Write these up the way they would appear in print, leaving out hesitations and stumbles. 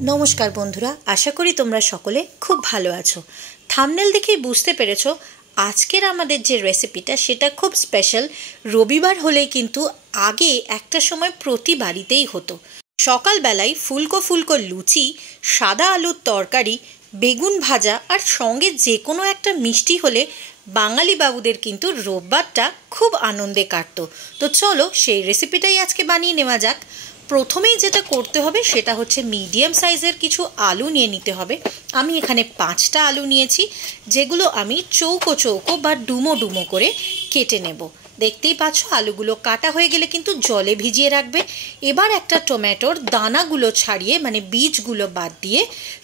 নমস্কার বন্ধুরা, আশা করি তোমরা সকলে খুব ভালো আছো। থাম্বনেল দেখেই বুঝতে পেরেছো আজকের আমাদের যে রেসিপিটা সেটা খুব স্পেশাল। রবিবার হলেই কিন্তু আগে একটা সময় প্রতি বাড়িতেই হতো। সকালবেলায় ফুলকো ফুলকো লুচি, সাদা আলুর তরকারি, বেগুন ভাজা আর সঙ্গে যে কোনো একটা মিষ্টি হলে বাঙালি বাবুদের কিন্তু রোববারটা খুব আনন্দে কাটতো। তো চলো সেই রেসিপিটাই আজকে বানিয়ে নেওয়া যাক। প্রথমেই যেটা করতে হবে সেটা হচ্ছে মিডিয়াম সাইজের কিছু আলু নিয়ে নিতে হবে। আমি এখানে 5টা আলু নিয়েছি, যেগুলো আমি চৌকো চৌকো বা ডুমো ডুমো করে কেটে নেব। দেখতেই পাচ্ছ আলুগুলো কাটা হয়ে গেলে কিন্তু জলে ভিজিয়ে রাখবে। এবার একটা টমেটোর দানাগুলো ছাড়িয়ে মানে বীজগুলো বাদ দিয়ে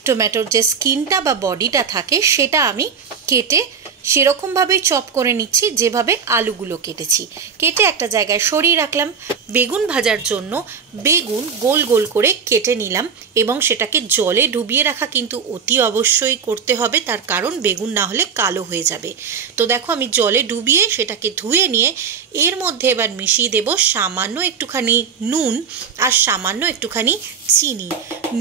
টমেটোর যে স্কিনটা বা বডিটা থাকে সেটা আমি কেটে সেরকমভাবেই চপ করে নিচ্ছি যেভাবে আলুগুলো কেটেছি। কেটে একটা জায়গায় সরিয়ে রাখলাম। বেগুন ভাজার জন্য বেগুন গোল গোল করে কেটে নিলাম এবং সেটাকে জলে ডুবিয়ে রাখা কিন্তু অতি অবশ্যই করতে হবে, তার কারণ বেগুন না হলে কালো হয়ে যাবে। তো দেখো আমি জলে ডুবিয়ে সেটাকে ধুয়ে নিয়ে এর মধ্যে এবার মিশিয়ে দেব সামান্য একটুখানি নুন আর সামান্য একটুখানি চিনি।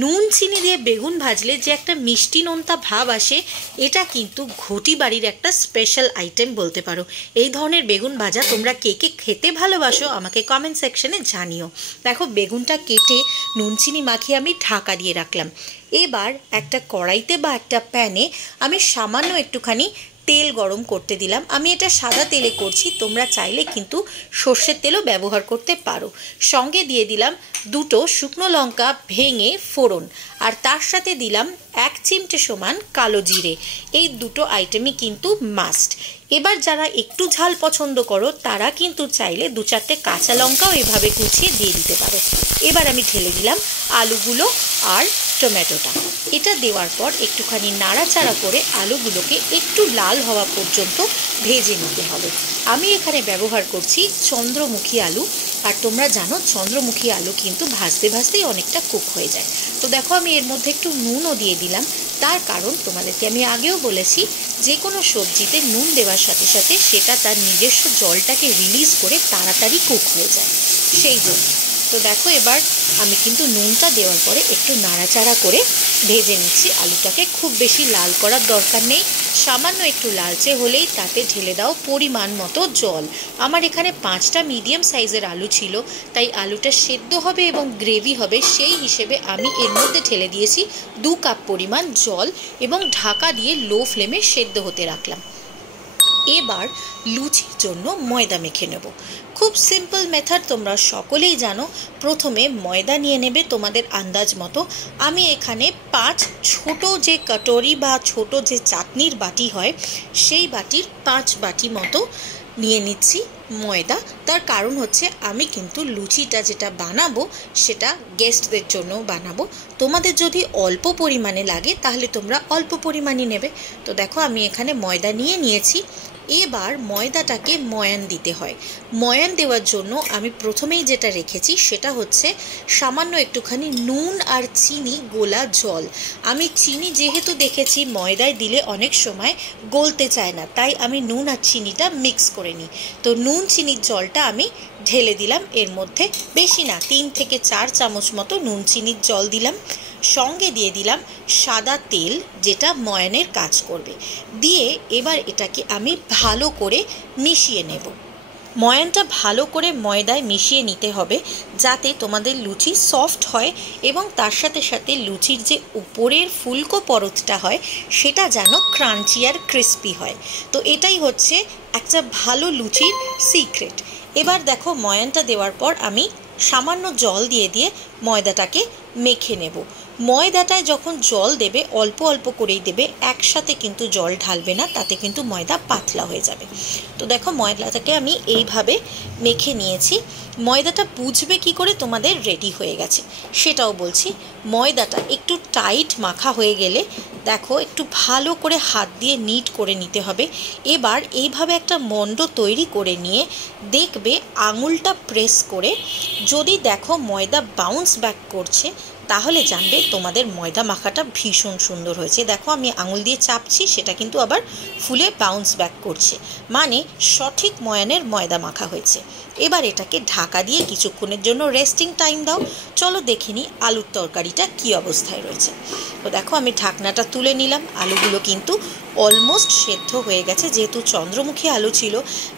নুন চিনি দিয়ে বেগুন ভাজলে যে একটা মিষ্টি নোনতা ভাব আসে, এটা কিন্তু ঘটি বাড়ির একটা স্পেশাল আইটেম বলতে পারো। এই ধরনের বেগুন ভাজা তোমরা কে কে খেতে ভালোবাসো আমাকে কমেন্ট সেকশনে জানিও। দেখো বেগুনটা কেটে নুন চিনি মাখিয়ে আমি ঢাকা দিয়ে রাখলাম। এবার একটা কড়াইতে বা একটা প্যানে আমি সামান্য একটুখানি তেল গরম করতে দিলাম। আমি এটা সাদা তেলে করছি, তোমরা চাইলে কিন্তু সর্ষের তেলও ব্যবহার করতে পারো। সঙ্গে দিয়ে দিলাম 2টো শুকনো লঙ্কা ভেঙে ফোড়ন, আর তার সাথে দিলাম 1 চিমটে সমান কালো জিরে। এই দুটো আইটেমই কিন্তু মাস্ট। এবার যারা একটু ঝাল পছন্দ করো তারা কিন্তু চাইলে 2-4টে কাঁচা লঙ্কাও এভাবে কুচিয়ে দিয়ে দিতে পারো। এবার আমি ঢেলে দিলাম আলুগুলো আর টমেটোটা। এটা দেওয়ার পর একটুখানি নাড়াচাড়া করে আলুগুলোকে একটু লাল হওয়া পর্যন্ত ভেজে নিতে হবে। আমি এখানে ব্যবহার করছি চন্দ্রমুখী আলু, আর তোমরা জানো চন্দ্রমুখী আলু কিন্তু ভাজতে ভাজতেই অনেকটা কুক হয়ে যায়। তো দেখো আমি এর মধ্যে একটু নুনও দিয়ে দিলাম, তার কারণ তোমাদেরকে আমি আগেও বলেছি যে কোনো সবজিতে নুন দেওয়ার সাথে সাথে সেটা তার নিজস্ব জলটাকে রিলিজ করে তাড়াতাড়ি কুক হয়ে যায়, সেই জন্য। তো দেখো এবার আমি কিন্তু নুনটা দেওয়ার পরে একটু নাড়াচাড়া করে ভেজে নিচ্ছি আলুটাকে। খুব বেশি লাল করার দরকার নেই, সামান্য একটু লালচে হলেই তাতে ঢেলে দাও পরিমাণ মতো জল। আমার এখানে 5টা মিডিয়াম সাইজের আলু ছিল, তাই আলুটা সেদ্ধ হবে এবং গ্রেভি হবে সেই হিসেবে আমি এর মধ্যে ঢেলে দিয়েছি 2 কাপ পরিমাণ জল এবং ঢাকা দিয়ে লো ফ্লেমে সেদ্ধ হতে রাখলাম। এবার লুচির জন্য ময়দা মেখে নেব। খুব সিম্পল মেথড, তোমরা সকলেই জানো। প্রথমে ময়দা নিয়ে নেবে তোমাদের আন্দাজ মতো। আমি এখানে 5 ছোট যে কটোরি বা ছোট যে চাটনির বাটি হয় সেই বাটির 5 বাটি মতো নিয়ে নিচ্ছি ময়দা। তার কারণ হচ্ছে আমি কিন্তু লুচিটা যেটা বানাবো সেটা গেস্টদের জন্য বানাবো। তোমাদের যদি অল্প পরিমাণে লাগে তাহলে তোমরা অল্প পরিমাণে নেবে। তো দেখো আমি এখানে ময়দা নিয়ে নিয়েছি। এবার ময়দাটাকে ময়ান দিতে হয়। ময়ান দেওয়ার জন্য আমি প্রথমেই যেটা রেখেছি সেটা হচ্ছে সামান্য একটুখানি নুন আর চিনি গোলা জল। আমি চিনি যেহেতু দেখেছি ময়দায় দিলে অনেক সময় গলতে চায় না, তাই আমি নুন আর চিনিটা মিক্স করে নিই। তো নুন চিনির জলটা আমি ঢেলে দিলাম এর মধ্যে, বেশি না 3 থেকে 4 চামচ মতো নুন চিনির জল দিলাম। সঙ্গে দিয়ে দিলাম সাদা তেল, যেটা ময়ানের কাজ করবে। দিয়ে এবার এটাকে আমি ভালো করে মিশিয়ে নেব। ময়ানটা ভালো করে ময়দায় মিশিয়ে নিতে হবে যাতে তোমাদের লুচি সফট হয় এবং তার সাথে সাথে লুচির যে উপরের ফুলকো পরতটা হয় সেটা যেন ক্রাঞ্চি আর ক্রিস্পি হয়। তো এটাই হচ্ছে একটা ভালো লুচির সিক্রেট। এবার দেখো ময়ানটা দেওয়ার পর আমি সামান্য জল দিয়ে দিয়ে ময়দাটাকে মেখে নেব। ময়দাটায় যখন জল দেবে অল্প অল্প করেই দেবে, একসাথে কিন্তু জল ঢালবে না, তাতে কিন্তু ময়দা পাতলা হয়ে যাবে। তো দেখো ময়দাটাকে আমি এইভাবে মেখে নিয়েছি। ময়দাটা বুঝবে কি করে তোমাদের রেডি হয়ে গেছে সেটাও বলছি। ময়দাটা একটু টাইট মাখা হয়ে গেলে দেখো একটু ভালো করে হাত দিয়ে নিট করে নিতে হবে। এবার এইভাবে একটা মণ্ড তৈরি করে নিয়ে দেখবে আঙুলটা প্রেস করে যদি দেখো ময়দা বাউন্স ব্যাক করছে তাহলে জানবে তোমাদের ময়দা মাখাটা ভীষণ সুন্দর হয়েছে। দেখো আমি আঙুল দিয়ে চাপছি, সেটা কিন্তু আবার ফুলে বাউন্স ব্যাক করছে, মানে সঠিক ময়ানের ময়দা মাখা হয়েছে। এবার এটাকে ঢাকা দিয়ে কিছুক্ষণের জন্য রেস্টিং টাইম দাও। চলো দেখে নিই আলুর তরকারিটা কী অবস্থায় রয়েছে। তো দেখো আমি ঢাকনাটা তুলে নিলাম, আলুগুলো কিন্তু অলমোস্ট সেদ্ধ হয়ে গেছে। যেহেতু চন্দ্রমুখী আলু ছিল,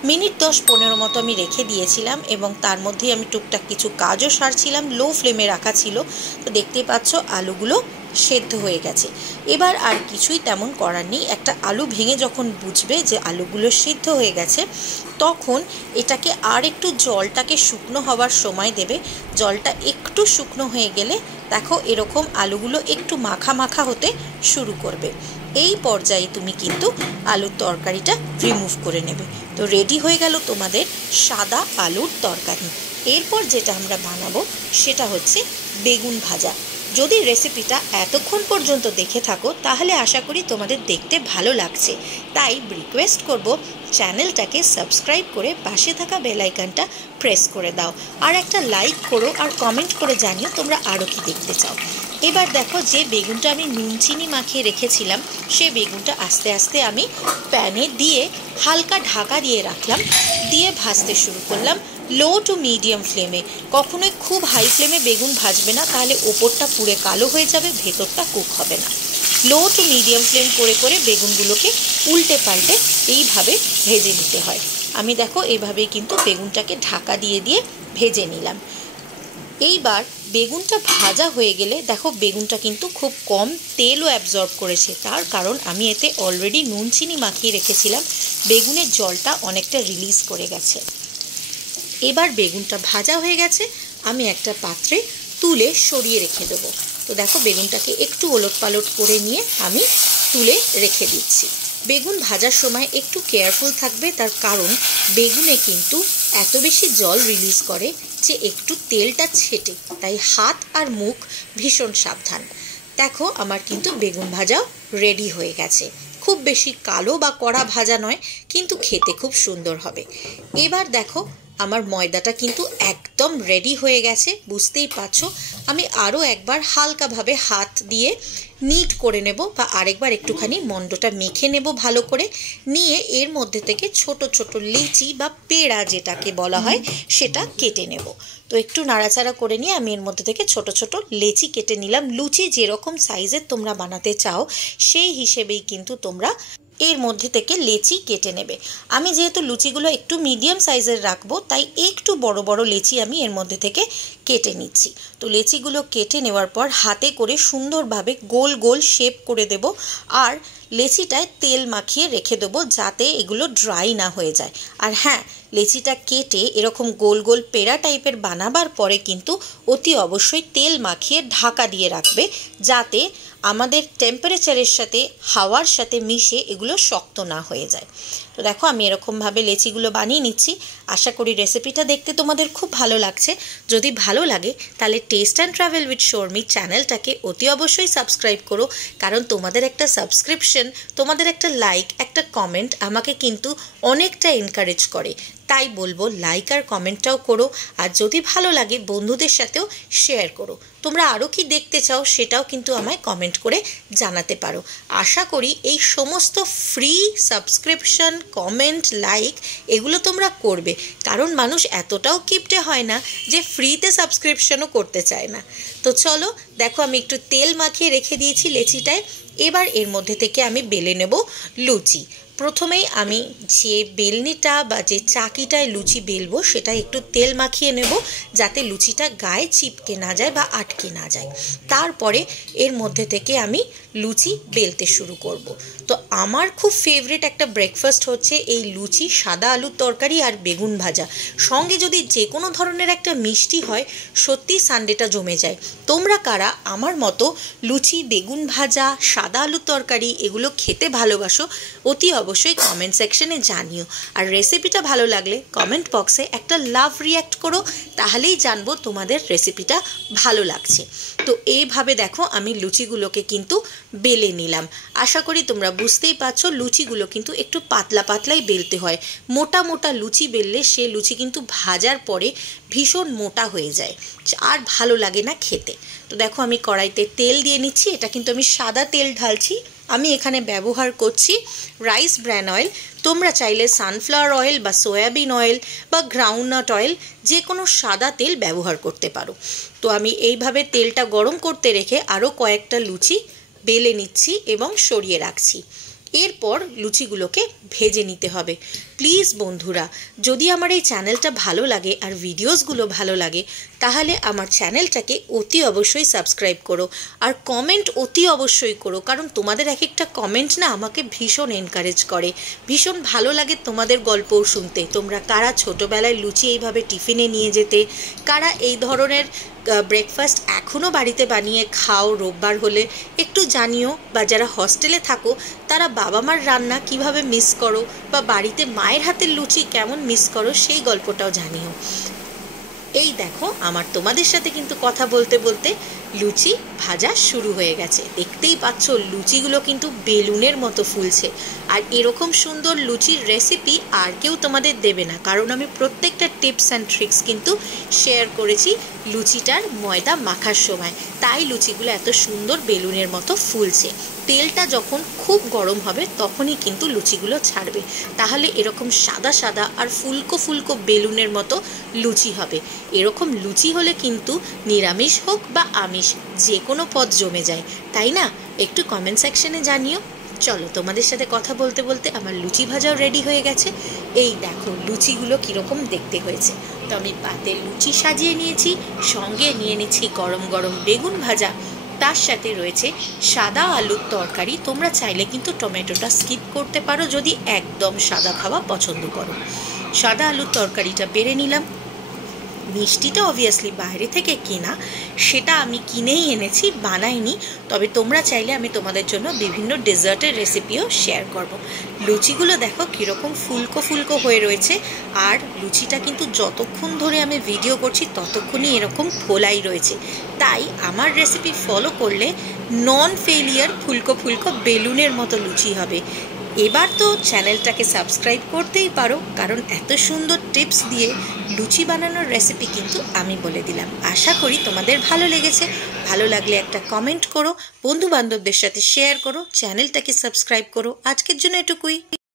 মিনিট 10-15 মতো আমি রেখে দিয়েছিলাম এবং তার মধ্যেই আমি টুকটাক কিছু কাজও সারছিলাম, লো ফ্লেমে রাখা ছিল। তো দেখতেই পাচ্ছ আলুগুলো সেদ্ধ হয়ে গেছে। এবার আর কিছুই তেমন করার নেই। একটা আলু ভেঙে যখন বুঝবে যে আলুগুলো সিদ্ধ হয়ে গেছে, তখন এটাকে আর একটু জলটাকে শুকনো হওয়ার সময় দেবে। জলটা একটু শুকনো হয়ে গেলে দেখো এরকম আলুগুলো একটু মাখা মাখা হতে শুরু করবে। এই পর্যায়ে তুমি কিন্তু আলুর তরকারিটা রিমুভ করে নেবে। তো রেডি হয়ে গেল তোমাদের সাদা আলুর তরকারি। এরপর যেটা আমরা বানাবো সেটা হচ্ছে বেগুন ভাজা। যদি রেসিপিটা এতক্ষণ পর্যন্ত দেখে থাকো তাহলে আশা করি তোমাদের দেখতে ভালো লাগছে। তাই রিকোয়েস্ট করব চ্যানেলটাকে সাবস্ক্রাইব করে পাশে থাকা বেল আইকনটা প্রেস করে দাও, আর একটা লাইক করো আর কমেন্ট করে জানিও তোমরা আরও কি দেখতে চাও। এবার দেখো যে বেগুনটা আমি নুন চিনি মাখিয়ে রেখেছিলাম, সেই বেগুনটা আস্তে আস্তে আমি প্যানে দিয়ে হালকা ঢাকা দিয়ে রাখলাম, দিয়ে ভাজতে শুরু করলাম লো টু মিডিয়াম ফ্লেমে। কখনোই খুব হাই ফ্লেমে বেগুন ভাজবে না, তাহলে ওপরটা পুরো কালো হয়ে যাবে, ভেতরটা কুক হবে না। লো টু মিডিয়াম ফ্লেম করে করে বেগুনগুলোকে উল্টে পাল্টে এইভাবে ভেজে নিতে হয়। আমি দেখো এইভাবেই কিন্তু বেগুনটাকে ঢাকা দিয়ে দিয়ে ভেজে নিলাম। এইবার বেগুনটা ভাজা হয়ে গেলে দেখো বেগুনটা কিন্তু খুব কম তেলও অ্যাবজর্ব করেছে, তার কারণ আমি এতে অলরেডি নুন চিনি মাখিয়ে রেখেছিলাম, বেগুনের জলটা অনেকটা রিলিজ করে গেছে। এবার বেগুনটা ভাজা হয়ে গেছে, আমি একটা পাত্রে তুলে সরিয়ে রেখে দেবো। তো দেখো বেগুনটাকে একটু ওলট পালট করে নিয়ে আমি তুলে রেখে দিচ্ছি। বেগুন ভাজার সময় একটু কেয়ারফুল থাকবে, তার কারণ বেগুনে কিন্তু এত বেশি জল রিলিজ করে যে একটু তেলটা ছেটে, তাই হাত আর মুখ ভীষণ সাবধান। দেখো আমার কিন্তু বেগুন ভাজাও রেডি হয়ে গেছে। খুব বেশি কালো বা কড়া ভাজা নয়, কিন্তু খেতে খুব সুন্দর হবে। এবার দেখো আমার ময়দাটা কিন্তু একদম রেডি হয়ে গেছে, বুঝতেই পারছো। আমি আরও একবার হালকাভাবে হাত দিয়ে নিট করে নেব, বা আরেকবার একটুখানি মণ্ডটা মেখে নেব ভালো করে, নিয়ে এর মধ্যে থেকে ছোট ছোট লিচি বা পেড়া যেটাকে বলা হয় সেটা কেটে নেব। তো একটু নাড়াচাড়া করে নিয়ে আমি এর মধ্যে থেকে ছোট ছোট লেচি কেটে নিলাম। লুচি যেরকম সাইজের তোমরা বানাতে চাও সেই হিসেবেই কিন্তু তোমরা এর মধ্যে থেকে লেচি কেটে নেবে। আমি যেহেতু লুচিগুলো একটু মিডিয়াম সাইজের রাখবো, তাই একটু বড় বড় লেচি আমি এর মধ্যে থেকে কেটে নিচ্ছি। তো লেচিগুলো কেটে নেওয়ার পর হাতে করে সুন্দরভাবে গোল গোল শেপ করে দেব, আর লেচিটায় তেল মাখিয়ে রেখে দেবো যাতে এগুলো ড্রাই না হয়ে যায়। আর হ্যাঁ, লেচিটা কেটে এরকম গোল গোল পেড়া টাইপের বানাবার পরে কিন্তু অতি অবশ্যই তেল মাখিয়ে ঢাকা দিয়ে রাখবে, যাতে আমাদের টেম্পারেচারের সাথে হাওয়ার সাথে মিশে এগুলো শক্ত না হয়ে যায়। তো দেখো আমি এরকমভাবে লেচিগুলো বানিয়ে নিচ্ছি। আশা করি রেসিপিটা দেখতে তোমাদের খুব ভালো লাগছে। যদি ভালো লাগে তাহলে test and travel with Sharmi চ্যানেলটাকে অতি অবশ্যই সাবস্ক্রাইব করো, কারণ তোমাদের একটা সাবস্ক্রিপশন, তোমাদের একটা লাইক, একটা কমেন্ট আমাকে কিন্তু অনেকটা এনকারেজ করে। তাই বলবো লাইক আর কমেন্টটাও করো, আর যদি ভালো লাগে বন্ধুদের সাথেও শেয়ার করো। তোমরা আরও কি দেখতে চাও সেটাও কিন্তু আমায় কমেন্ট করে জানাতে পারো। আশা করি এই সমস্ত ফ্রি সাবস্ক্রিপশন, কমেন্ট, লাইক এগুলো তোমরা করবে, কারণ মানুষ এতটাও কিপটে হয় না যে ফ্রিতে সাবস্ক্রিপশনও করতে চায় না। তো চলো দেখো আমি একটু তেল মাখিয়ে রেখে দিয়েছি লেচিটায়। এবার এর মধ্যে থেকে আমি বেলে নেব লুচি। প্রথমেই আমি যে বেলনিটা বা যে চাকিটায় লুচি বেলবো সেটা একটু তেল মাখিয়ে নেব, যাতে লুচিটা গায়ে চিপকে না যায় বা আটকে না যায়। তারপরে এর মধ্যে থেকে আমি লুচি বেলতে শুরু করব। তো আমার খুব ফেভারিট একটা ব্রেকফাস্ট হচ্ছে এই লুচি, সাদা আলুর তরকারি আর বেগুন ভাজা। সঙ্গে যদি যে কোনো ধরনের একটা মিষ্টি হয়, সত্যি সানডেটা জমে যায়। তোমরা কারা আমার মতো লুচি, বেগুন ভাজা, সাদা আলুর তরকারি এগুলো খেতে ভালোবাসো, অতি অবশ্যই কমেন্ট সেকশনে জানিও। আর রেসিপিটা ভালো লাগলে কমেন্ট বক্সে একটা লাভ রিয়াক্ট করো, তাহলেই জানবো তোমাদের রেসিপিটা ভালো লাগছে। তো এইভাবে দেখো আমি লুচিগুলোকে কিন্তু বেলে নিলাম। আশা করি তোমরা বুঝতেই পারছো লুচিগুলো কিন্তু একটু পাতলা পাতলাই বেলতে হয়। মোটা মোটা লুচি বেললে সে লুচি কিন্তু ভাজার পরে ভীষণ মোটা হয়ে যায়, আর ভালো লাগে না খেতে। তো দেখো আমি কড়াইতে তেল দিয়ে নিচ্ছি, এটা কিন্তু আমি সাদা তেল ঢালছি। আমি এখানে ব্যবহার করছি রাইস ব্র্যান অয়েল। তোমরা চাইলে সানফ্লাওয়ার অয়েল বা সয়াবিন অয়েল বা গ্রাউন্ডনাট অয়েল যে কোনো সাদা তেল ব্যবহার করতে পারো। তো আমি এইভাবে তেলটা গরম করতে রেখে আরও কয়েকটা লুচি বেলে নিচ্ছি এবং সরিয়ে রাখছি। এরপর লুচিগুলোকে ভেজে নিতে হবে। প্লিজ বন্ধুরা, যদি আমার এই চ্যানেলটা ভালো লাগে আর ভিডিওসগুলো ভালো লাগে, তাহলে আমার চ্যানেলটাকে অতি অবশ্যই সাবস্ক্রাইব করো আর কমেন্ট অতি অবশ্যই করো, কারণ তোমাদের এক একটা কমেন্ট না আমাকে ভীষণ এনকারেজ করে। ভীষণ ভালো লাগে তোমাদের গল্পও শুনতে। তোমরা কারা ছোটোবেলায় লুচি এইভাবে টিফিনে নিয়ে যেতে, কারা এই ধরনের ব্রেকফাস্ট এখনও বাড়িতে বানিয়ে খাও রোববার হলে, একটু জানিও। বা যারা হস্টেলে থাকো তারা বাবা মার রান্না কিভাবে মিস করো, বা বাড়িতে মায়ের হাতের লুচি কেমন মিস করো, সেই গল্পটাও জানিও। এই দেখো আমার তোমাদের সাথে কিন্তু কথা বলতে বলতে লুচি ভাজা শুরু হয়ে গেছে। দেখতেই পাচ্ছ লুচিগুলো কিন্তু বেলুনের মতো ফুলছে। আর এরকম সুন্দর লুচির রেসিপি আর কেউ তোমাদের দেবে না, কারণ আমি প্রত্যেকটা টিপস অ্যান্ড ট্রিক্স কিন্তু শেয়ার করেছি লুচিটার ময়দা মাখার সময়। তাই লুচিগুলো এত সুন্দর বেলুনের মতো ফুলছে। তেলটা যখন খুব গরম হবে তখনই কিন্তু লুচিগুলো ছাড়বে, তাহলে এরকম সাদা সাদা আর ফুলকো ফুলকো বেলুনের মতো লুচি হবে। এরকম লুচি হলে কিন্তু নিরামিষ হোক বা আমিষ যে কোনো পদ জমে যায়, তাই না? একটু কমেন্ট সেকশনে জানিও। চলো, তোমাদের সাথে কথা বলতে বলতে আমার লুচি ভাজাও রেডি হয়ে গেছে। এই দেখো লুচিগুলো কীরকম দেখতে হয়েছে। তো আমি পাতে লুচি সাজিয়ে নিয়েছি, সঙ্গে নিয়ে নিচ্ছি গরম গরম বেগুন ভাজা, তার সাথে রয়েছে সাদা আলুর তরকারি। তোমরা চাইলে কিন্তু টমেটোটা স্কিপ করতে পারো যদি একদম সাদা খাওয়া পছন্দ করো। সাদা আলুর তরকারিটা বেড়ে নিলাম। মিষ্টিটা অবভিয়াসলি বাইরে থেকে কেনা, সেটা আমি কিনেই এনেছি, বানাইনি। তবে তোমরা চাইলে আমি তোমাদের জন্য বিভিন্ন ডেজার্টের রেসিপিও শেয়ার করব। লুচিগুলো দেখো কীরকম ফুলকো ফুলকো হয়ে রয়েছে। আর লুচিটা কিন্তু যতক্ষণ ধরে আমি ভিডিও করছি ততক্ষণই এরকম ফোলাই রয়েছে। তাই আমার রেসিপি ফলো করলে নন ফেলিয়ার ফুলকো ফুলকো বেলুনের মতো লুচি হবে। এবার তো চ্যানেলটাকে সাবস্ক্রাইব করতেই পারো, কারণ এত সুন্দর টিপস দিয়ে লুচি বানানোর রেসিপি কিন্তু আমি বলে দিলাম। আশা করি তোমাদের ভালো লেগেছে। ভালো লাগলে একটা কমেন্ট করো, বন্ধু বান্ধবদের সাথে শেয়ার করো, চ্যানেলটাকে সাবস্ক্রাইব করো। আজকের জন্য এটুকুই।